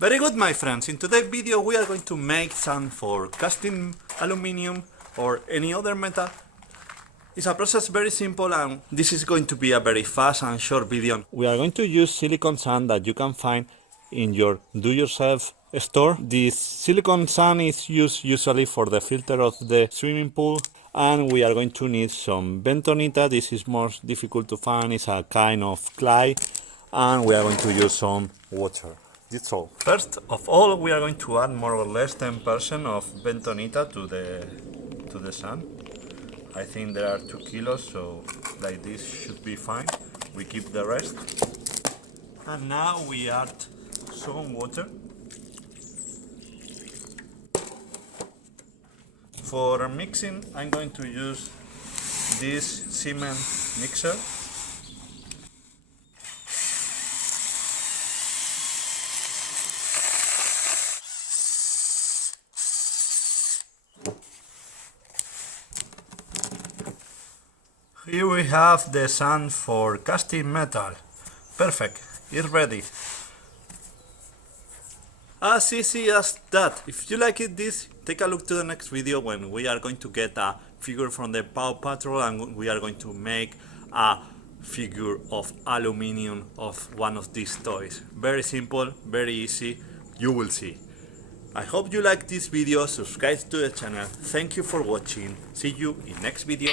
Very good, my friends. In today's video we are going to make sand for casting aluminum or any other metal. It's a process very simple, and this is going to be a very fast and short video. We are going to use silicone sand that you can find in your do-yourself store. This silicone sand is used usually for the filter of the swimming pool, and we are going to need some bentonite. This is more difficult to find. It's a kind of clay, and we are going to use some water. That's all. First of all, we are going to add more or less 10% of bentonite to the sand. I think there are 2 kilos, so like this should be fine. We keep the rest. And now we add some water. For mixing, I'm going to use this cement mixer. Here we have the sand for casting metal. Perfect, it's ready. As easy as that. If you like this, take a look to the next video when we are going to get a figure from the Paw Patrol, and we are going to make a figure of aluminium of one of these toys. Very simple, very easy, you will see. I hope you like this video, subscribe to the channel. Thank you for watching. See you in next video.